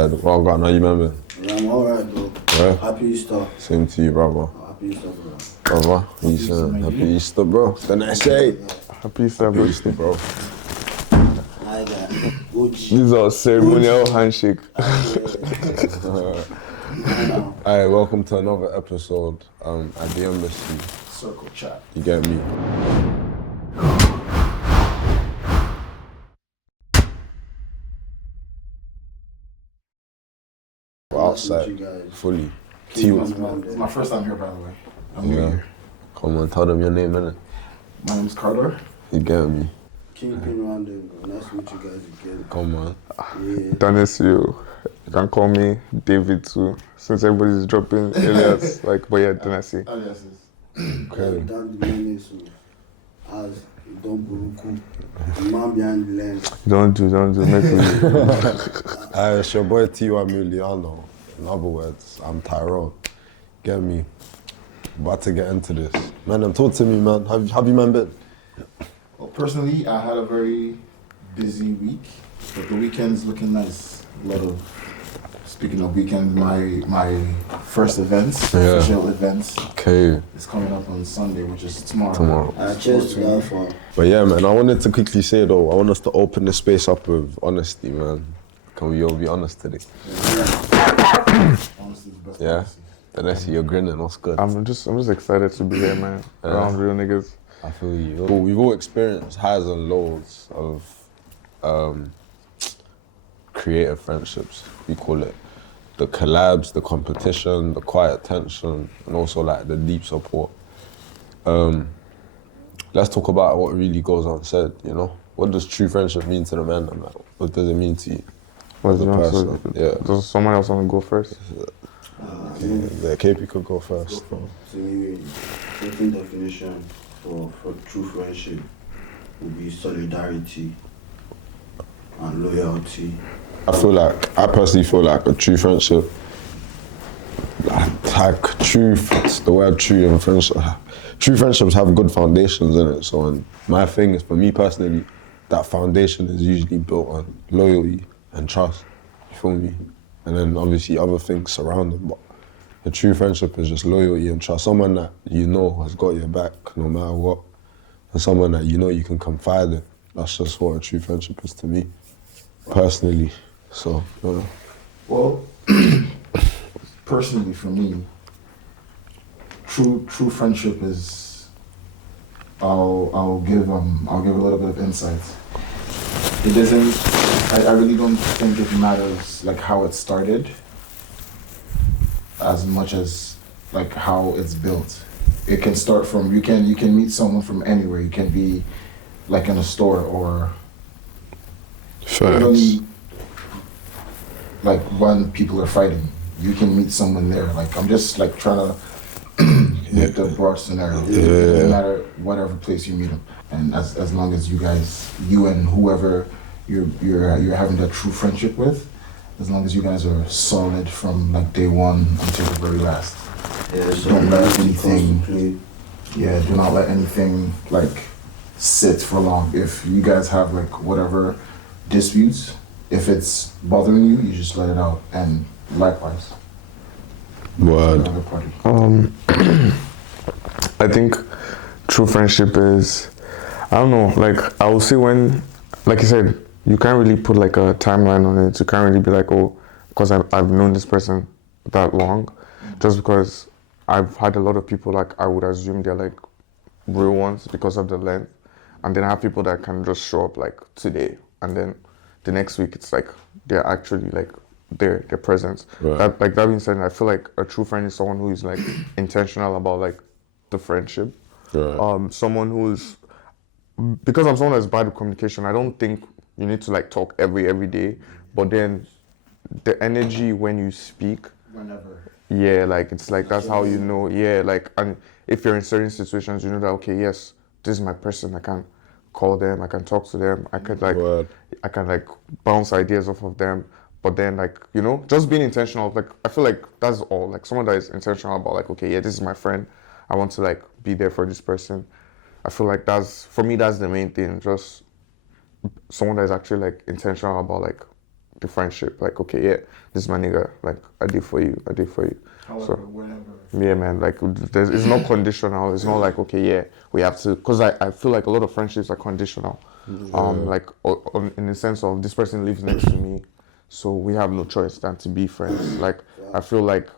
Well, God, how you remember? Yeah, I'm alright though. Yeah? Happy Easter. Same to you, brother. Happy Easter, bro. Brother, you saying? Happy Easter, bro. The next day. Happy Easter, Happy bro. Easter, bro. Like that. OG. This is our ceremonial handshake. Alright, welcome to another episode at the embassy. Circle chat. You get me? We're outside, You guys. fully. It's my first time here, by the way. I'm new Yeah. here. Come on, tell them your name, innit? My name's Carter. You get me? Kingpin Random, bro. Nice to meet you guys again. Come on. Yeah. Dennis, you can call me David too. Since everybody's dropping alias, but yeah, Dennis. Alias is. Okay. Down the name so as Don Buruku. The man behind the lens. Don't do, make me. It's your boy Tiwa Muliano. In other words, I'm Tyrone. Get me? About to get into this. Man, talk to me, man. Have you man been? Well, personally, I had a very busy week, but the weekend's looking nice. A lot of, speaking of weekend, my first events, official events, Okay. is coming up on Sunday, which is tomorrow. Cheers to that for. But yeah, man, I wanted to quickly say though, I want us to open the space up with honesty, man. Can we all be honest today? Honestly, the best Yeah. policy. Then I see you're grinning, what's good? I'm just excited to be here, man. Around real niggas. I feel you. Well, we've all experienced highs and lows of creative friendships, we call it. The collabs, the competition, the quiet tension, and also like the deep support. Let's talk about what really goes unsaid, you know? What does true friendship mean to the man? And like, what does it mean to you? What's as a the person? answer? Yeah. Does someone else want to go first? Yeah, KP could go first. So anyway, certain definition for true friendship would be solidarity and loyalty. I personally feel like a true friendship, like truth, it's the word true and friendship. True friendships have good foundations in it. So and my thing is, for me personally, that foundation is usually built on loyalty and trust. You feel me? And then obviously other things surround them. But a true friendship is just loyalty and trust. Someone that you know has got your back no matter what. And someone that you know you can confide in. That's just what a true friendship is to me, personally. So, you know. Well, personally for me, true friendship is. I'll give a little bit of insight. It doesn't. I really don't think it matters like how it started, as much as like how it's built. It can start from you can meet someone from anywhere. You can be like in a store or really like when people are fighting. You can meet someone there. Like I'm just like trying to make the broad scenario. It doesn't matter whatever place you meet them, and as long as you and whoever you're having that true friendship with, as long as you guys are solid from like day one until the very last. Yeah, so Don't let anything. play. Yeah, do not let anything like sit for long. If you guys have like whatever disputes, if it's bothering you, you just let it out. And likewise, Word. another party. I think true friendship is, I don't know, like I will say when, like you said, you can't really put like a timeline on it. You can't really be like, oh, because I've known this person that long. Just because I've had a lot of people like I would assume they're like real ones because of the length. And then I have people that can just show up like today. And then the next week it's like they're actually like their presence. Right. That being said, I feel like a true friend is someone who is like intentional about like the friendship. Right. Someone who's, because I'm someone that's bad with communication, I don't think you need to like talk every day, but then the energy when you speak, Whenever. yeah, like it's like that's how you know, yeah, like, and if you're in certain situations, you know that okay, yes, this is my person, I can call them, I can talk to them, I could like, Word. I can like bounce ideas off of them, but then like, you know, just being intentional, like I feel like that's all, like someone that is intentional about like, okay, yeah, this is my friend, I want to like be there for this person. I feel like that's, for me, that's the main thing, just someone that is actually like intentional about like the friendship. Like, okay, yeah, this is my nigga. Like, I did for you. However, whenever. Yeah, man. Like, it's not conditional. It's not like, okay, yeah, we have to. Because I feel like a lot of friendships are conditional. Like, in the sense of this person lives next to me, so we have no choice than to be friends. Like, I feel like,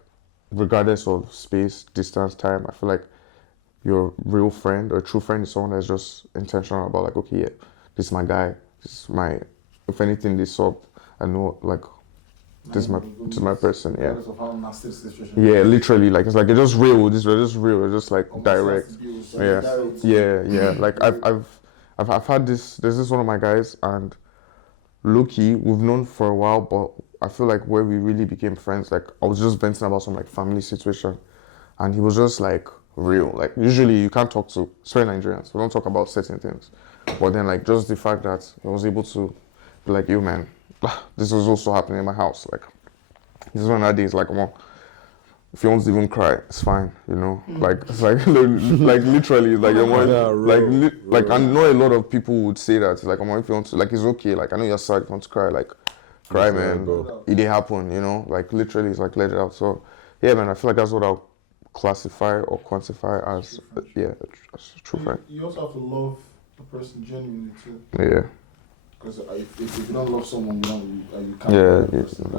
regardless of space, distance, time, I feel like your real friend or true friend is someone that's just intentional about, like, okay, yeah, this is my guy. This is my. If anything, this up, I know, like. This is my person, yeah. Regardless of how nasty the situation Yeah, literally, like it's just real. This is just real. It's just like direct. Yeah. Like I've had this. There's this one of my guys, and Loki, we've known for a while, but I feel like where we really became friends, like I was just venting about some like family situation, and he was just like real. Like usually you can't talk to, especially Nigerians, we don't talk about certain things, but then like just the fact that I was able to be like, yo man, this was also happening in my house. Like, this is one of the days, like, well, if you want to even cry, it's fine, you know? Like, it's like, like literally, like, like, I know a lot of people would say that. It's like, if you want to, like, it's okay. Like, I know you're sad, if you want to cry, like, cry, man. It didn't happen, you know? Like, literally, it's like, let it out. So, yeah, man, I feel like that's what I'll classify or quantify as, yeah, as a true friend. You also have to love the person genuinely, too. Yeah. Because if you don't love someone, you can't Yeah, love the person.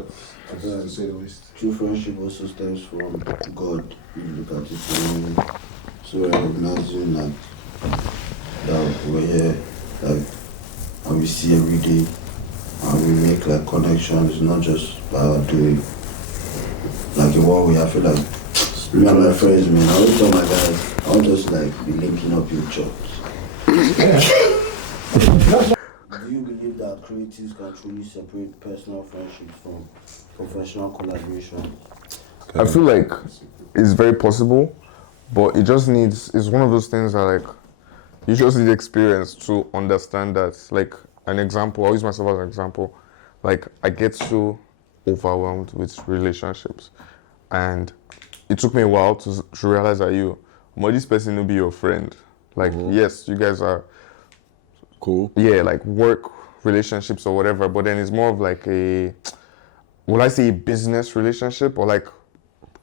That's to say the least. True friendship also stems from God. You look at it, so recognizing that we're here, like, and we see every day, and we make like connections, not just by our doing. Like in one way, I feel like me and my friends, man, I always tell my guys, I don't just like be linking up your jobs. Do you believe that creatives can truly separate personal friendships from professional collaboration? I feel like it's very possible, but it just needs, it's one of those things that like, you just need experience to understand that. Like an example, I'll use myself as an example. Like I get so overwhelmed with relationships, and it took me a while to realize that this person will be your friend. Like yes, you guys are cool. Yeah, like work relationships or whatever, but then it's more of like will I say a business relationship or like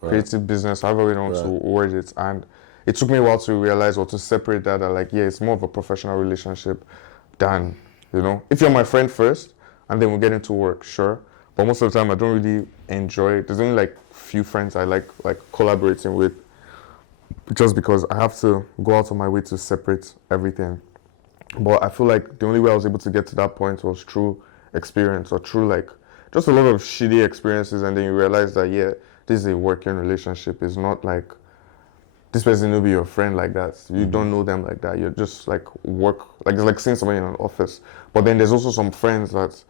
creative business, however we want to word it. And it took me a while to realize or to separate that like, yeah, it's more of a professional relationship than, if you're my friend first and then we'll get into work, sure. But most of the time I don't really enjoy it. There's only like few friends I like collaborating with, just because I have to go out of my way to separate everything. But I feel like the only way I was able to get to that point was through experience or through like just a lot of shitty experiences, and then you realize that, yeah, this is a working relationship. It's not like this person will be your friend like that. You don't know them like that. You're just like work, like it's like seeing somebody in an office. But then there's also some friends that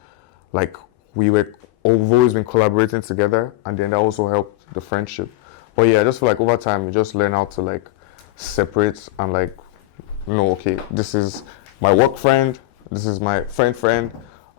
like we've always been collaborating together, and then that also helped the friendship. But yeah, I just feel like over time you just learn how to like separate and like, okay, this is my work friend, this is my friend,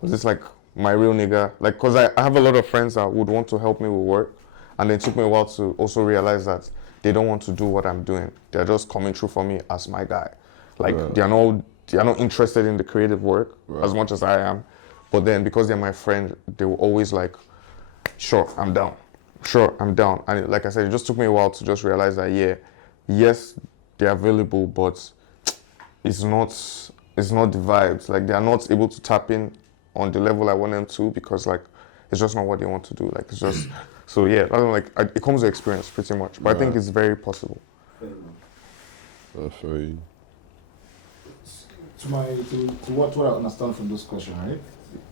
this is like my real nigga. Like, cause I have a lot of friends that would want to help me with work, and it took me a while to also realize that they don't want to do what I'm doing. They're just coming through for me as my guy. Like they are not interested in the creative work as much as I am. But then because they're my friend, they will always like, sure, I'm down. And like I said, it just took me a while to just realize that, yes, they're available, but it's not the vibes. Like they are not able to tap in on the level I want them to, because like it's just not what they want to do. Like it's just so yeah. I don't like it comes with experience pretty much, but I think it's very possible. I feel you. To what I understand from this question, right?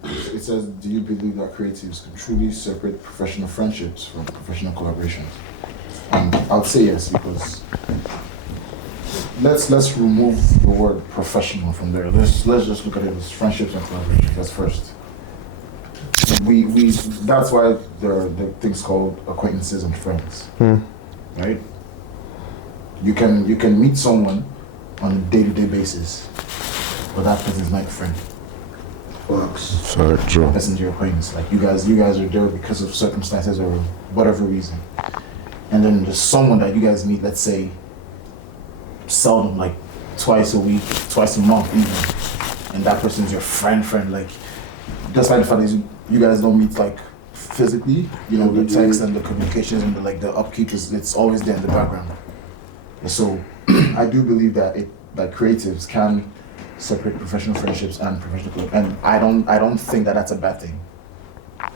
It says, do you believe that creatives can truly separate professional friendships from professional collaborations? And I'll say yes, because let's remove the word professional from there. Let's just look at it as friendships and collaborations. That's first. We that's why there are things called acquaintances and friends, right? You can meet someone on a day-to-day basis, but that person is not your friend. Sorry, true. That person's your acquaintance. Like you guys are there because of circumstances or whatever reason, and then there's someone that you guys meet, let's say, seldom, like twice a week, twice a month even, and that person's your friend. Like, despite the fact that you guys don't meet like physically, you know, the text and the communications and the upkeep it's always there in the background. And so I do believe that that creatives can separate professional friendships and professional, and I don't think that that's a bad thing.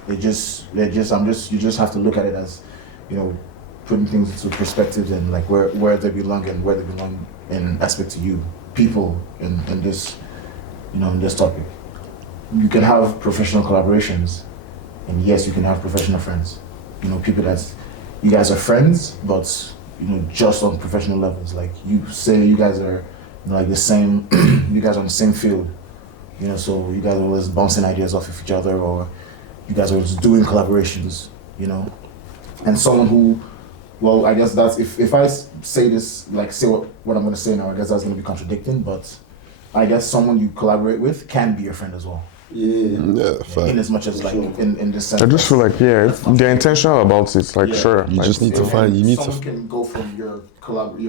You just have to look at it as, you know, putting things into perspective and like where they belong and where they belong in aspect to you, people in this, you know, in this topic. You can have professional collaborations, and yes, you can have professional friends. You know, people that you guys are friends, but you know, just on professional levels. Like you say, you guys are, you know, like the same. You guys are on the same field. You know, so you guys are always bouncing ideas off of each other, or you guys are just doing collaborations. You know, and someone who, well, I guess that's if I say this, like say what I'm going to say now, I guess that's going to be contradicting, but I guess someone you collaborate with can be your friend as well. Yeah, fact. In as much as like in this sense. I just feel like if they're intentional about it, like sure. You like, just need to find. You need someone to. can go from your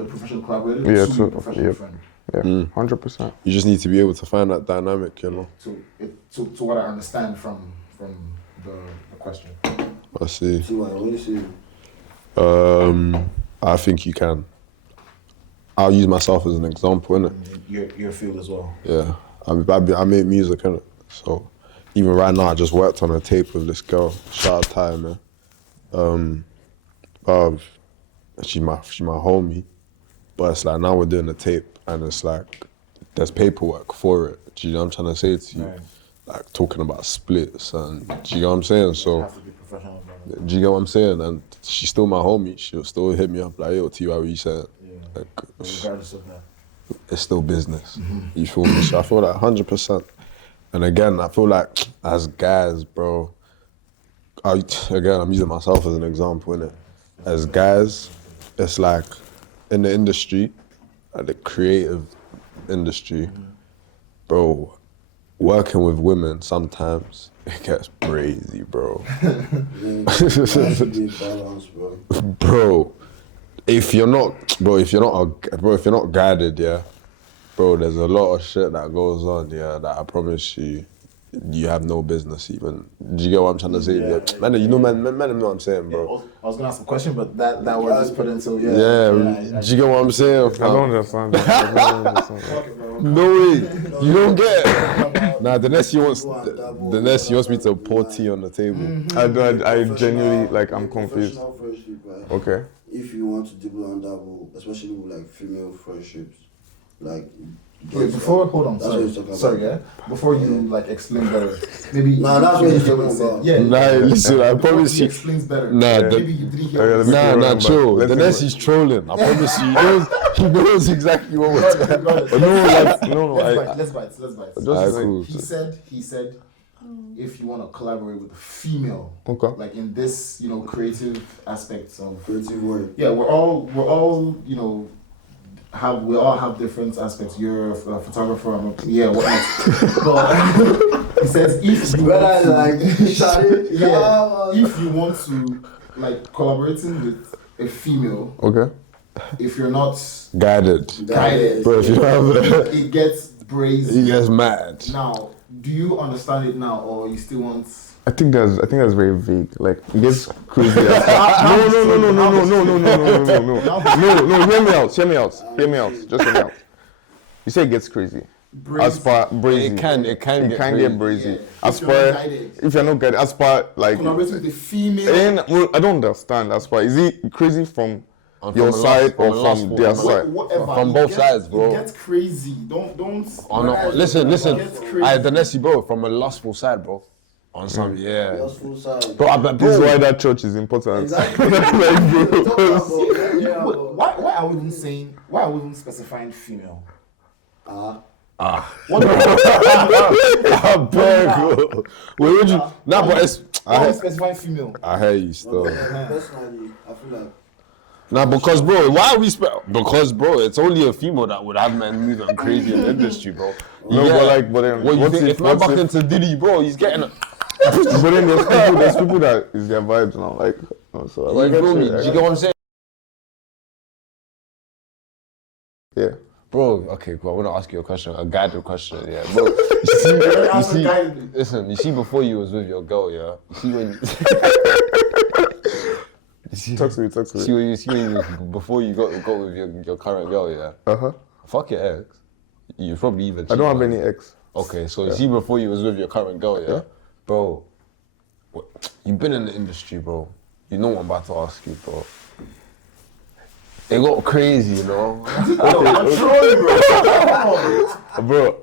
professional collaborator Yeah, to your professional friend. Yeah, 100%. You just need to be able to find that dynamic, you know. To what I understand from the question. I see. So what do you say? I think you can. I'll use myself as an example, innit? Your field as well. Yeah, I make music, innit? So even right now, I just worked on a tape with this girl. Shout out Ty, man. She's my homie, but it's like now we're doing a tape, and it's like there's paperwork for it. Do you know what I'm trying to say to you? Right. Like talking about splits, and do you know what I'm saying? So. You have to be professional about it. Do you get what I'm saying? And she's still my homie. She'll still hit me up like, yo, T, what you saying? Yeah. Like, Regardless of that. it's still business. You feel me? So I feel like 100%. And again, I feel like as guys, bro, I'm using myself as an example, innit? As guys, it's like in the industry, like the creative industry, bro, working with women sometimes, it gets crazy, bro. There should be a balance, bro. Bro, if you're not guided, yeah, bro, there's a lot of shit that goes on, yeah, that I promise you have no business even. Do you get what I'm trying to say? Yeah. Man, you know, man know what I'm saying, Yeah, bro. I was gonna ask a question, but that word just put into Do you get what I'm saying? I don't understand. I don't understand. Fuck it, bro. No way, you don't get it. Nah, the next he wants me to pour tea on the table. I genuinely, like, I'm confused. Professional friendship, right? Okay. If you want to double and double, especially with like female friendships, like. Wait, hold on, That's what he's talking about. sorry, yeah? Before you like explain better, maybe. No, that's what he's talking about. Yeah. Nah, listen, I Before promise he you. explains better. Nah, Maybe you didn't hear Okay, what he let me said. see. chill. Let's The see next what- he's trolling. I promise you. He knows exactly what we're talking about. Let's bite. Alright, cool. He said, if you want to collaborate with a female, Okay. like in this, you know, creative aspects of, Creative work. yeah, we're all, you know, we all have different aspects. You're a photographer, whatnot. But he says if you want if you want to like collaborating with a female, Okay. if you're not Guided. Bro, if you don't have that, it gets brazy. he gets mad. Now, do you understand it now, or you still want? I think that's very vague. Like, it gets crazy. No. Hear me out. Just hear me out. You say it gets crazy. As far brazy. It can get brazy. Yeah. As If you're far not guided. if you're not guided, as far like Collaborating with a female. well, I don't understand. As far is it crazy from your side or from their side? Whatever. From both It sides, bro. It gets crazy. Don't. Oh no, listen. It gets crazy. The next, bro, from a lustful side, bro. On some, yeah. Just full side. Bro, I bet, This is bro. why that church is important. Exactly. Why are we even saying? Why are we even specifying female? What I beg, bro. Wait, would you? Nah, but it's. Why are we specifying female? I hear you still. Personally, I feel like Nah, because bro, why are we because bro, it's only a female that would have men moving crazy in the industry, bro. No, but then what you what think? If man back into Diddy, bro, he's getting. but then there's people that is their vibes now. Like, so You feel me? Do you get what I'm saying? Yeah. Bro, okay, cool. I want to ask you a question, a guided question, yeah. Bro, Listen, you see before you was with your girl, yeah? You see when Talk to me. see when you before you got with your current girl, yeah? Uh-huh. Fuck your ex. You probably even I don't have cheated. any ex. Okay, so you see before you was with your current girl, yeah? Bro, you've been in the industry, bro. You know what I'm about to ask you, bro. It got crazy, you know? Bro,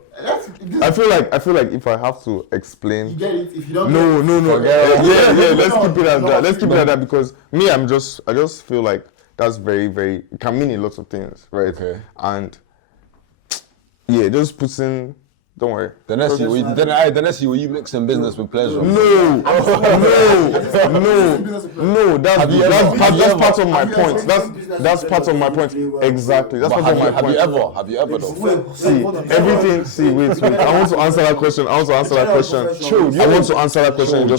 I feel like if I have to explain, You get it? If you don't no, let's keep it at that. Let's keep it at No. that because me, I just feel like that's very, very, it can mean a lot of things, right? Okay. And yeah, just putting, don't worry. Then I see where you mixing business with pleasure. No, that's part of my point. That's part of my point. Exactly, that's But part of my have point. you ever though? See, everything. See, wait. I want to answer that question. I want to answer that question. Chill. Let him answer the question.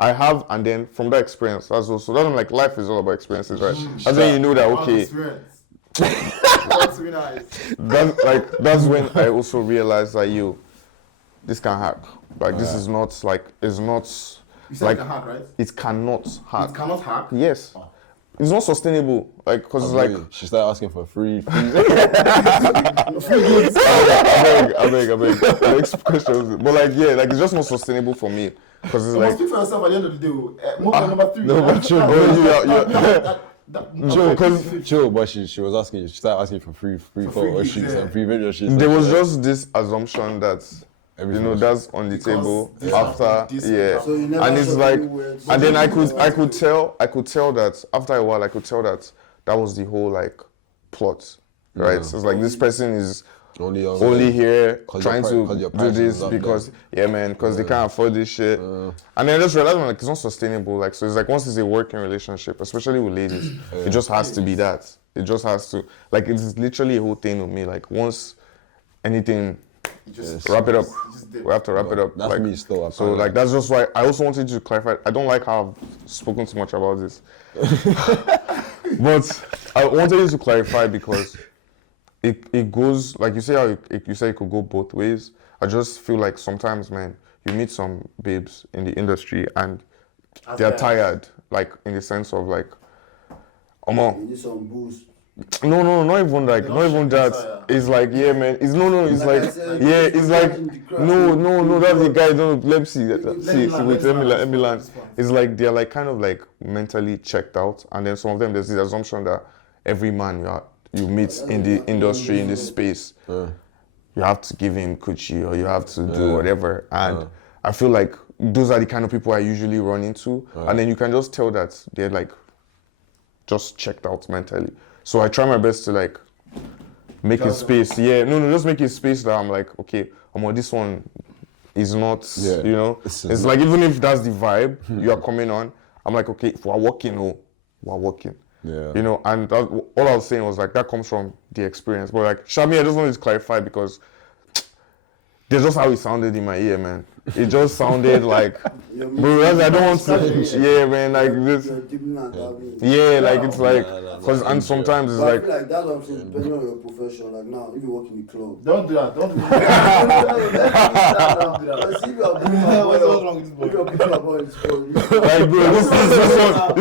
I have, and then from that experience, that's also that's like life is all about experiences, right? That's when you know that okay. That's when I also realized that this can hack. Like this is not like it's not. You said like it can hack, right? it cannot hack. It cannot hack? Yes. It's not sustainable. Like because it's like She started asking for free. I beg. Next question. But like yeah, like it's just not sustainable for me. Because it's You must like speak for yourself at the end of the day. Move on number 3. No, but chill, because chill. But she was asking. She started asking for free photo gigs, shoots yeah. and free video shoots. there was just this assumption that Everything was- that's on the table this after happened, this yeah, So you never and it's saw like, any words. and then I could tell that after a while I could tell that was the whole like plot, right? Yeah. So it's like this person is only here 'cause trying your to do price this is up because because they can't afford this shit, and then I just realized like it's not sustainable. Like so, it's like once it's a working relationship, especially with ladies, it just has to be that. It just has to like it's literally a whole thing with me. Like once anything. Just Wrap it up. just did. We have to wrap it up. That's like, me still. So like that's just why I also wanted to clarify. I don't like how I've spoken too much about this, but I wanted you to clarify because it goes like you say how you say it could go both ways. I just feel like sometimes, man, you meet some babes in the industry and they're tired, like in the sense of like, You need some boost. no, not even like, not even that. It's like, yeah, man. It's no, it's like, yeah, it's like, no. That's the guy. Don't let me see. Wait, let me land. It's like they're like kind of like mentally checked out, and then some of them there's this assumption that every man you meet in the industry in this space, you have to give him coochie or you have to do whatever, and I feel like those are the kind of people I usually run into, and then you can just tell that they're like just checked out mentally. So I try my best to like make a space. Yeah, no, just make a space that I'm like, okay, this one is not, you know. It's like even if that's the vibe you are coming on, I'm like, okay, if we're working, we're working. Yeah. You know, and all I was saying was like that comes from the experience. But like Shami, I just wanted to clarify because that's just how it sounded in my ear, man. It just sounded like, bro, I don't want to, yeah, man, like this. Yeah, like it's like, cause and sometimes it's But I like, feel like that's what I'm saying, depending on your profession. Like now, if you work in the club, Don't do that. Don't do that. let's see if you are putting my boy What's wrong with this boy? if you are putting my boy in sport. like bro, this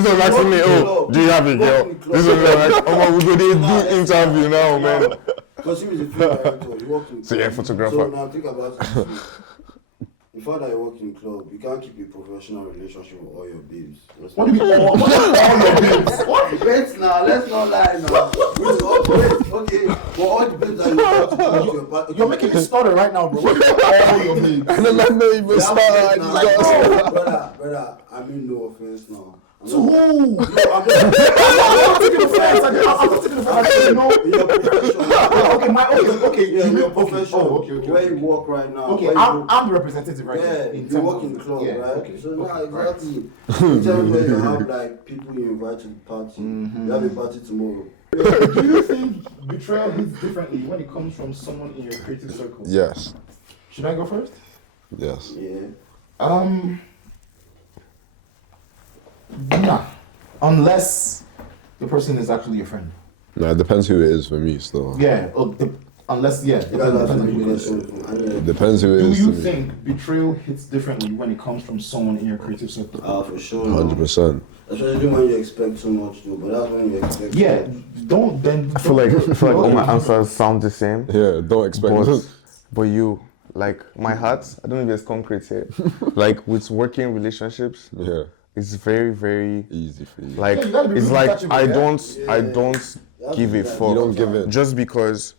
was asking me, oh, do you have a girl? This was like, oh my, we go there do interview now, man. Because he was a film director, you work in So yeah, photographer. So now think about it. The fact that you work in club, you can't keep a professional relationship with all your babes. What do you mean? All your babes? What? Wait now, let's not lie now. Wait, okay, but all the babes that you talk to your partner. You're making me stutter right now, bro. What do you mean all your babes? And then I know even started. Brother, I mean no offense now. To who? No, I'm not. I'm taking offense. I'm taking offense. No. In your profession. Okay. Yeah, in your profession. Okay. Where you work right now. Okay, where I'm you the representative right now. Yeah, you work in the club, right? Okay. So now exactly. You tell me where you have like people you invite to the party. You have a party tomorrow. Do you think betrayal hits differently when it comes from someone in your creative circle? Yes. Should I go first? Yes. Yeah. Nah. Unless the person is actually your friend. No, it depends who it is for me still. Yeah. Unless, yeah, it Because depends that's on when who you it get is. something. And then, Depends who it Do is. you to me. think betrayal hits differently when it comes from someone in your creative circle? for sure. 100%. Especially when you expect too much, though. But that's when you expect. Yeah, too much. don't then. I feel like all my answers sound the same. Yeah, don't expect But you, like my heart, I don't know if it's concrete here. Like with working relationships, Yeah, it's very, very easy for you. like Yeah, you gotta be it's really like touchable, I yeah? don't give a fuck. You don't give it. Just because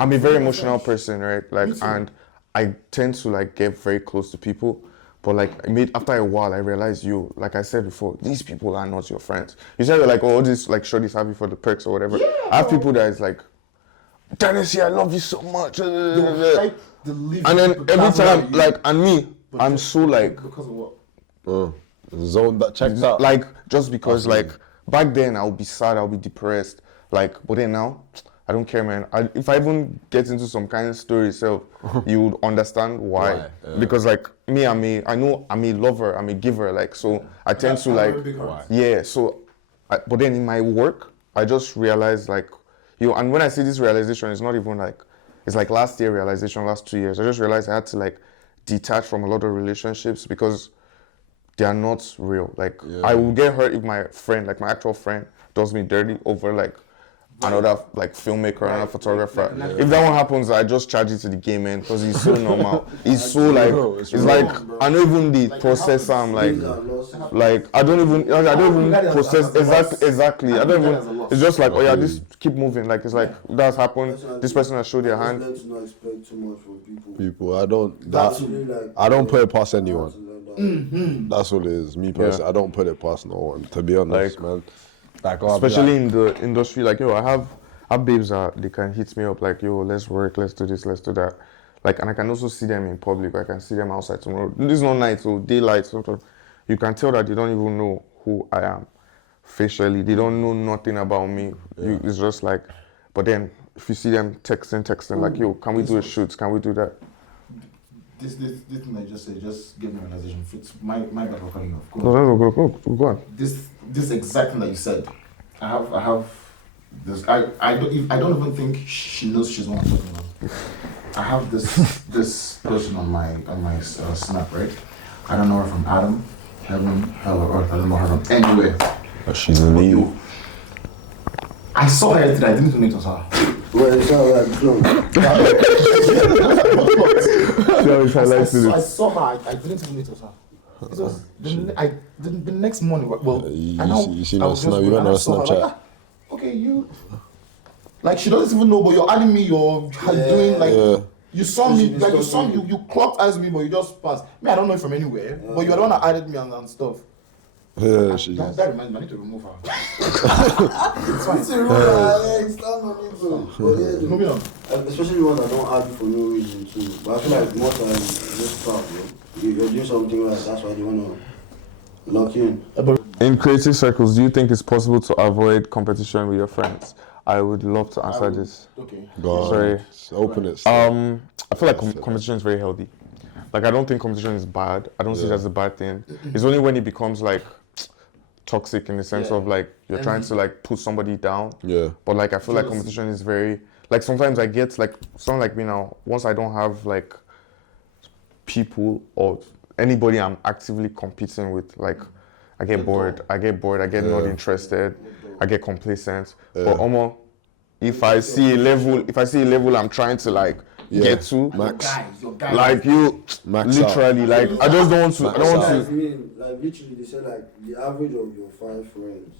I'm a very emotional person, right? Like, and I tend to like get very close to people. But like, after a while, I realized like I said before, these people are not your friends. You said like, oh, this like shorty's happy for the perks or whatever. I have people that is like, Tennessee, I love you so much. And then every time, like, and me, I'm so like, Because of what? Zone that checked out. like, just because like, back then I'll be sad, I'll be depressed. Like, but then now, I don't care, man. If I even get into some kind of story itself, you would understand why. Why? Yeah. Because like me, I know I'm a lover, I'm a giver. Like, so I tend to like, yeah. So, but then in my work, I just realized like, and when I see this realization, it's not even like, it's like last year realization, last 2 years. I just realized I had to like detach from a lot of relationships because they are not real. Like I will get hurt if my friend, like my actual friend, does me dirty over like another like filmmaker, another photographer. If that one happens, I just charge it to the game man because he's so normal. He's so like, it's like I don't even the process. I'm like I don't even process exactly. I don't even. It's just like, oh yeah, this keep moving. Like it's like that's happened. This person has showed their hand. Let's not expect too much from people. People, I don't put it past anyone. That's what it is. Me personally, I don't put it past no one. To be honest, Like, man. Like, I'll be Especially like, in the industry, like I have babes that they can hit me up like, yo, let's work, let's do this, let's do that. Like, and I can also see them in public. I can see them outside tomorrow. This is not night, so daylight. Sometimes you can tell that they don't even know who I am facially. They don't know nothing about me. It's just like, but then if you see them texting, like, yo, can we do a shoot? Can we do that? This thing I just said, just give me a realization. It's my bad for cutting off. No, go on. This exact thing that you said. I have this. I don't even think she knows she's one I'm talking about. I have this person on my snap, right? I don't know her from Adam, heaven, hell, or earth. I don't know her from anywhere. she's in you. I saw her yesterday. I didn't even know it was her. Well, it's not like clone. I saw her. I didn't even know it was her. It was the next morning. Well, You see my snap, you went on Snapchat. Okay, you. Like she doesn't even know, but you're adding me. You're doing like. You saw me, like you clocked as me, but you just passed. Me, I don't know it from anywhere, but you're the one that added me and stuff. Yeah, she That reminds me, I need to remove her. It's fine. It's a rule, Alex. Stand on it, bro. But yeah, Moving on. especially ones that don't add for no reason too. But I feel like most times just crap, bro. You're doing something right, that's why they wanna lock you in. In creative circles, do you think it's possible to avoid competition with your friends? I would love to answer this. Okay. God, Sorry. open it. I feel like competition is very healthy. Like I don't think competition is bad. I don't see it as a bad thing. It's only when it becomes like toxic in the sense of like you're trying to like put somebody down. Yeah. But like I feel like competition is very like sometimes I get like someone like me now, once I don't have like people or anybody I'm actively competing with, like I get bored, I get not interested, I get complacent. But almost if I see a level I'm trying to like get to, Max. Your guy. like you Max literally like I just don't want to I don't want I to mean, like literally, they said like the average of your 5 friends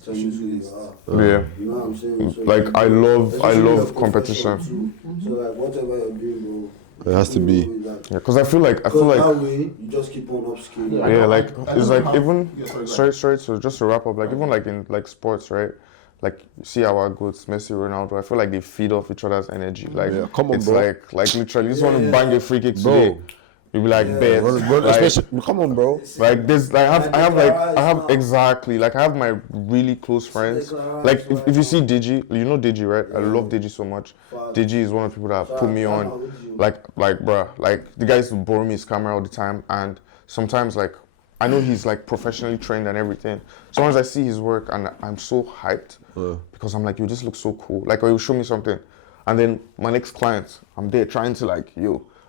determines who you are. yeah. You know what I'm saying? So Like I love especially your competition. profession too. So like whatever you're doing, bro. It has to be. Yeah, because I feel like that way you just keep on upskilling. yeah, like I it's don't like know even how- sorry. So just to wrap up, like even like in like sports, right? Like you see our goods, Messi, Ronaldo. I feel like they feed off each other's energy. Like come on, it's bro. like literally, this one bang a free kick today. You'll be like, bet. Bro, Like, especially, come on, bro. like this, like I have exactly like I have my really close friends. Like if you see Digi, you know Digi, right? I love Digi so much. Digi is one of the people that put me on. Like bruh, like the guy used to borrow me his camera all the time, and sometimes like I know he's like professionally trained and everything. Sometimes I see his work and I'm so hyped because I'm like, you just look so cool. Like, or he'll show me something, And then my next client, I'm there trying to like,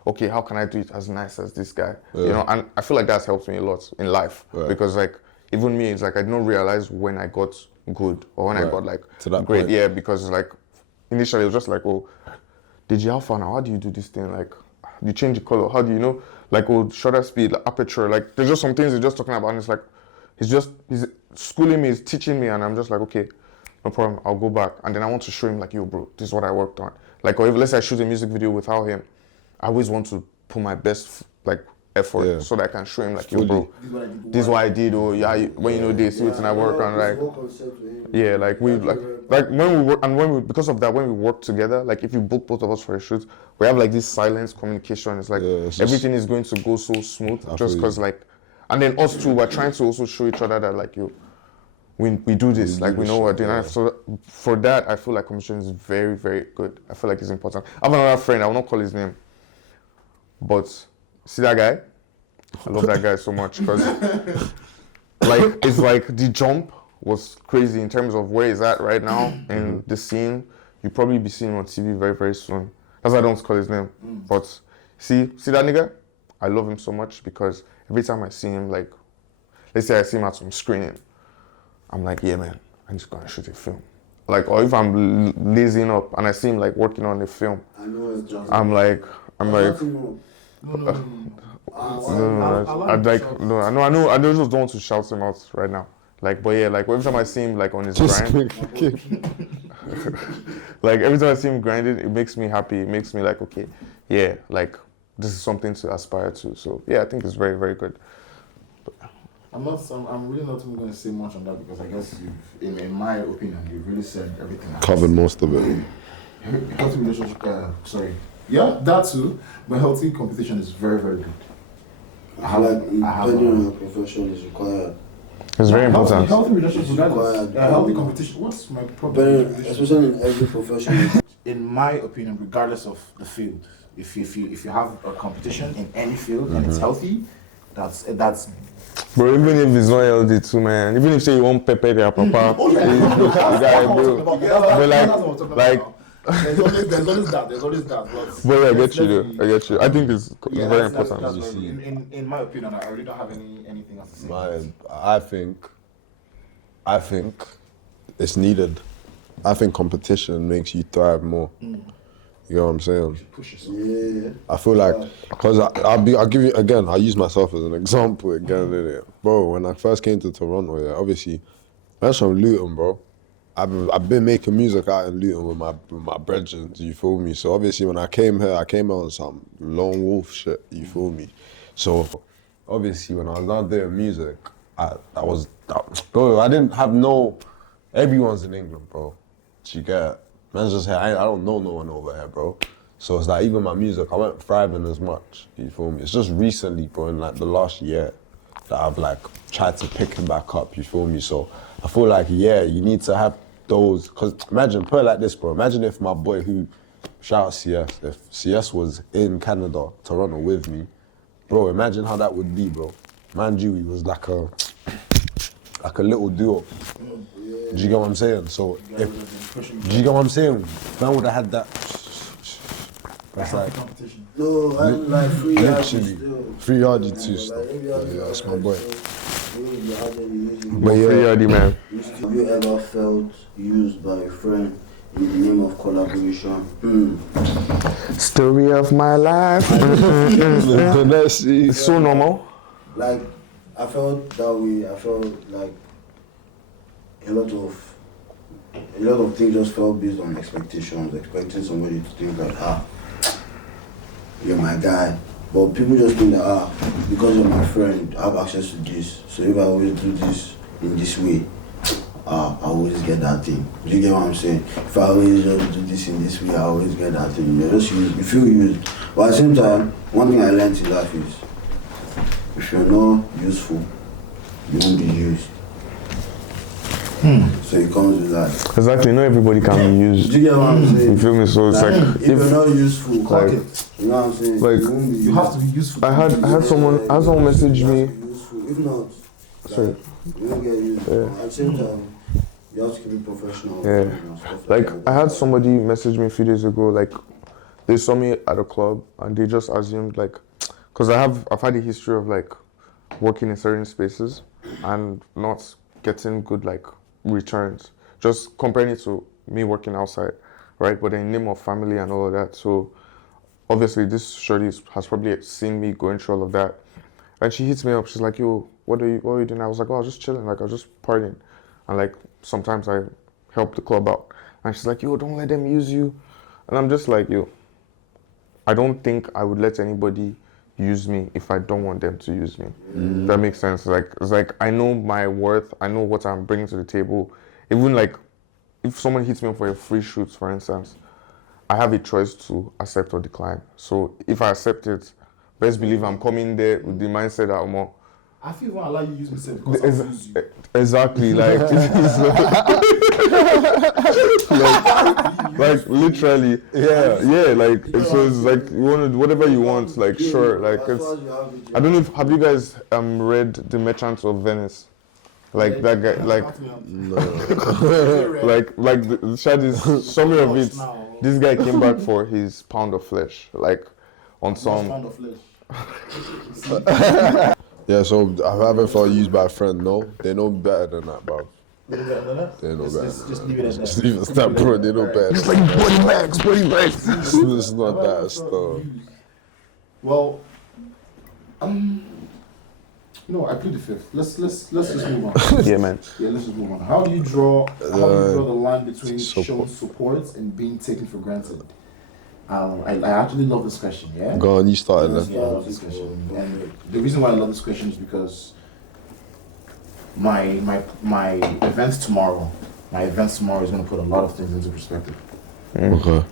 okay, how can I do it as nice as this guy? You know, and I feel like that's helped me a lot in life because like even me, it's like I didn't realize when I got good or when I got like to that great. point. Yeah, because like initially it was just like, oh, did you alpha now? How do you do this thing? Like, you change the color. How do you know? Like, oh, shutter speed, like aperture. Like, there's just some things he's just talking about, and it's like, he's schooling me, he's teaching me, and I'm just like, okay, no problem. I'll go back, and then I want to show him like, yo, bro, this is what I worked on. Like, or if let's say I shoot a music video without him, I always want to put my best like effort so that I can show him like, yo, bro, this is what I did. Or yeah, when you know this, see what I work on, like, yeah, like we like when we work and when we because of that when we work together, like if you book both of us for a shoot, we have like this silence communication. It's like everything is going to go so smooth just because like, and then us too, we're trying to also show each other that like we do this, like we know what we're doing. So for that, I feel like communication is very, very good. I feel like it's important. I have another friend, I will not call his name, but see that guy? I love that guy so much because like it's like the jump was crazy in terms of where he's at right now in the scene. You'll probably be seeing him on TV very, very soon. That's why I don't call his name. But see that nigga? I love him so much because every time I see him, like, let's say I see him at some screening, I'm like, yeah, man, I'm just gonna shoot a film. Like, or if I'm lazying up and I see him like working on a film, I'm like, no, I just don't want to shout him out right now. Like, but yeah, like every time I see him like on his grind, like every time I see him grinding, it makes me happy. It makes me like, okay, yeah, like this is something to aspire to. So yeah, I think it's very, very good. I'm really not even going to say much on that because I guess in my opinion, you've really said everything. Covered most of it. Healthy relationship, yeah, that too, but healthy competition is very, very good. Depending on your profession is required. It's very important. Healthy relationships required. Healthy competition. What's my problem? Especially in every profession. In my opinion, regardless of the field, if you have a competition in any field and it's healthy, that's. Bro, even if it's not healthy too, man. Even if say you want pepper their papa, but like. There's always that. But yeah, I get you. I think it's very important. That's in my opinion, I really don't have anything else to say. I think it's needed. I think competition makes you thrive more. You know what I'm saying? Push yourself. Yeah. I feel like, because I'll give you, again, I'll use myself as an example again, innit? Bro, when I first came to Toronto, yeah, obviously, that's from Luton, bro. I've been making music out in Luton with my brethren, you feel me? So obviously when I came here, I came out on some lone wolf shit, you feel me? So obviously when I was out there in music, bro, I didn't have everyone's in England, bro. You get it? Man's just here, I don't know no one over here, bro. So it's like even my music, I wasn't thriving as much, you feel me? It's just recently, bro, in like the last year that I've like tried to pick him back up, you feel me? So I feel like, yeah, you need to have those, because imagine, put it like this, bro. Imagine if my boy who, shout out CS, if CS was in Canada, Toronto with me, bro, imagine how that would be, bro. Mind you, he was like a little duo. Do you get what I'm saying? So, do you get what I'm saying? Man would have had that. That's like, no, I'm like free free RG too stuff. Yeah, that's my boy. But free RG, man. Have you ever felt used by a friend in the name of collaboration? Story of my life. It's so normal. Like, I felt that way. I felt like a lot of things just felt based on expectations, expecting somebody to think like, you're my guy. But people just think that, because you're my friend, I have access to this. So if I always do this in this way, I always get that thing. Do you get what I'm saying? If I always just do this in this way, I always get that thing. You're just used, you feel used. But at the same time, one thing I learned in life is, if you're not useful, you won't be used. So it comes with that. Exactly, not everybody can be used. Do you get what I'm saying? You feel me? So it's like if you're not useful, like, you know what I'm saying? Like, you have to be useful. I had someone message me. If not, Sorry. you won't get used. At the same time, You have to keep it professional. Yeah. And stuff Like that. I had somebody message me a few days ago. Like they saw me at a club and they just assumed like, because I've had a history of like working in certain spaces and not getting good like returns. Just comparing it to me working outside, right? But in the name of family and all of that. So obviously this shorty has probably seen me going through all of that. And she hits me up. She's like, "Yo, what are you doing?" I was like, "Oh, I was just chilling. Like I was just partying." And like sometimes I help the club out. And she's like, "Yo, don't let them use you." And I'm just like, "Yo, I don't think I would let anybody use me if I don't want them to use me." That makes sense. Like it's like I know my worth. I know what I'm bringing to the table. Even like if someone hits me up for a free shoot, for instance, I have a choice to accept or decline. So if I accept it, best believe I'm coming there with the mindset that I'm more. I feel won't allow you to use myself because I use you. Exactly, like, like literally, yeah, like so it's like you want to whatever you want, like sure, like it's. I don't know if have you guys read The Merchants of Venice, like that guy, like like the Shad is summary of it. This guy came back for his pound of flesh, like on some. Pound of flesh. Yeah, so I haven't felt used by a friend, no. They know better than that, bro. They know better. Just leave it at that. Just leave it at that, bro. They know better. It's like body bags. It's not that stuff. Well, no, I plead the fifth. Let's just move on. Yeah, man. Yeah, let's just move on. How do you draw the line between support. showing support and being taken for granted? I actually love this question. Yeah. Go on, you started then. Yeah, I love this question. And the reason why I love this question is because my events tomorrow is going to put a lot of things into perspective. Okay.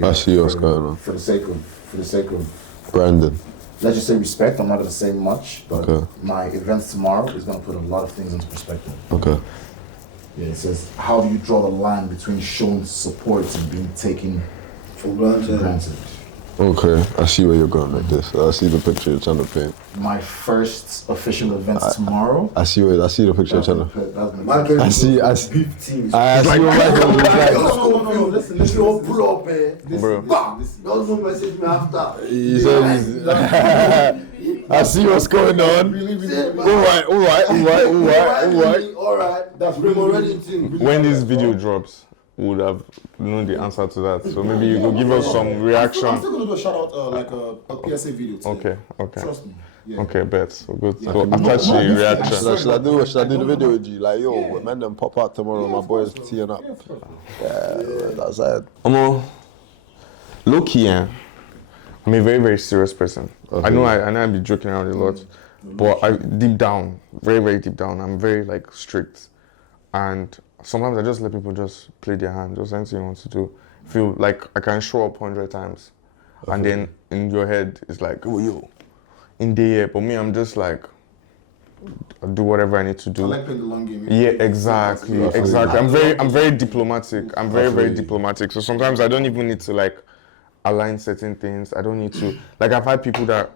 I see what's going on. For the sake of Brandon. let's just say respect. I'm not going to say much, but Okay. my events tomorrow is going to put a lot of things into perspective. Okay. Yeah, it says, how do you draw the line between showing support and being taken For for granted. granted? Okay. I see where you're going with this. I see the picture you're trying to paint. My first official event tomorrow. I see the picture you're trying to Michael I see- I is see- beef team. I see what Michael was like. No, listen. If you all pull up, Bro. don't no message me after. He said I see what's going on. Alright. Alright, that's bring already too. When this video drops, we would have known the answer to that. So maybe you could give us some I'm reaction. still gonna do a shout out like a PSA video today. Okay. Trust me. Yeah. Okay, bet. So good. Yeah. So after she reaction. Should I do the video with you? Like, yo, man, them pop out tomorrow. My boys teeing up. Yeah, of course. Yeah, that's it. Low key, I'm a very, very serious person. Okay. I know I be joking around a lot, but I deep down, very, very deep down, I'm very like strict. And sometimes I just let people just play their hand, just anything you want to do. Feel like I can show up 100 times. And then in your head, it's like, oh, yo, in the air. But me, I'm just like, I do whatever I need to I do. like playing the long game. Yeah, exactly. I'm very diplomatic. I'm very, very diplomatic. So sometimes I don't even need to like align certain things. I don't need to like I've had people that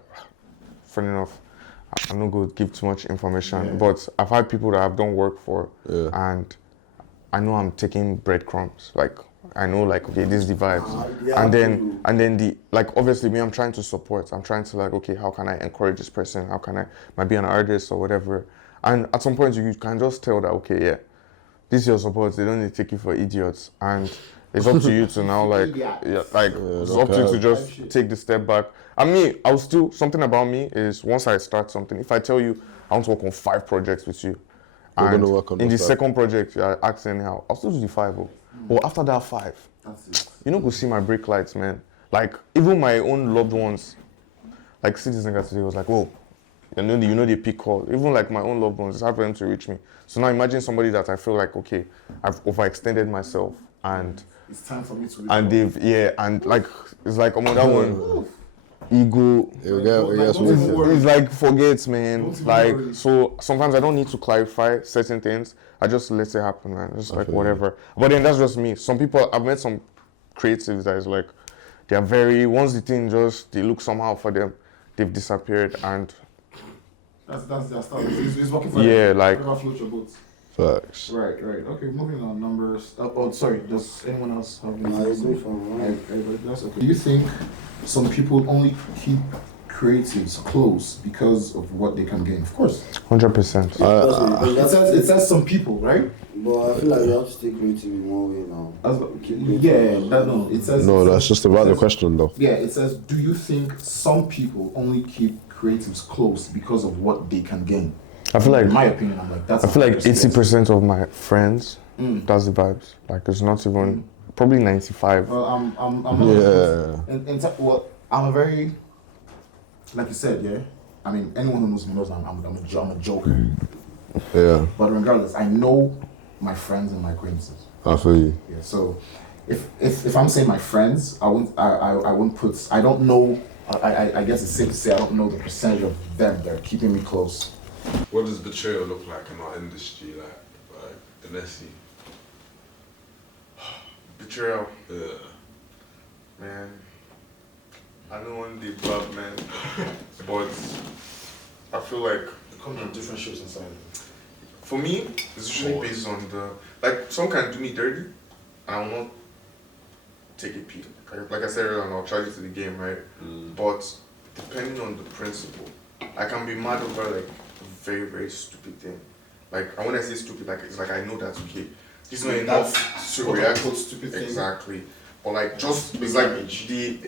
funny enough, I'm not going to give too much information, but I've had people that I've done work for and I know I'm taking breadcrumbs. Like I know like okay, this is the vibes. And then the like obviously me I'm trying to support. I'm trying to like okay, how can I encourage this person? How can I might be an artist or whatever. And at some point you can just tell that okay, yeah, this is your support. They don't need to take you for idiots. And it's up to you to now it's up to you to just take the step back. And me, I'll still something about me is once I start something, if I tell you I want to work on 5 projects with you, You're and gonna work on in the those second project you're asking anyhow, I'll still do the 5. But after that 5, That's it. you know, go see my brake lights, man. Like even my own loved ones, like Citizen guy today was like, oh, you know they pick call. Even like my own loved ones, it's hard for them to reach me. So now imagine somebody that I feel like okay, I've overextended myself and It's time for me to and like it's like that one ego. It's like forget, man. Like so sometimes I don't need to clarify certain things. I just let it happen, man. Just like whatever. But then that's just me. Some people I've met some creatives that is like they are very once the thing just they look somehow for them, they've disappeared and That's their style. It's working for Yeah, them. like- Whatever floats your boat. Facts. Right. Okay, moving on. Numbers. Sorry. Does anyone else have anything? No, I to say? agree from Everybody, that's okay. Do you think some people only keep creatives close because of what they can gain? Of course. 100%. It says some people, right? But I feel like you have to stay creative in one way now. It says. No, it that's says- just about it the says- question though. Yeah, it says, do you think some people only keep creatives close because of what they can gain? I feel like in my opinion, I'm like, that's. I feel like 100% 80% of my friends, that's the vibes. Like it's not even probably 95. Well, I'm Yeah. well, I'm a very, like you said, yeah. I mean, anyone who knows me knows I'm a joker. Yeah, But regardless, I know my friends and my acquaintances. I feel you. Yeah. So, if I'm saying my friends, I won't put. I don't know. I guess it's safe to say I don't know the percentage of them that are keeping me close. What does betrayal look like in our industry, like the Nessie? Betrayal, Yeah. man. I know one day, but man, but I feel like It comes from different shapes and sizes. for me, it's usually based on the like. Someone can do me dirty, and I will not take a peek. Like I said earlier, I'll charge it to the game, right? But depending on the principle, I can be mad over like a very very stupid thing. Like and when I say stupid, like it's like I know that's okay. It's not enough to react. Stupid thing. Exactly. But like just it's like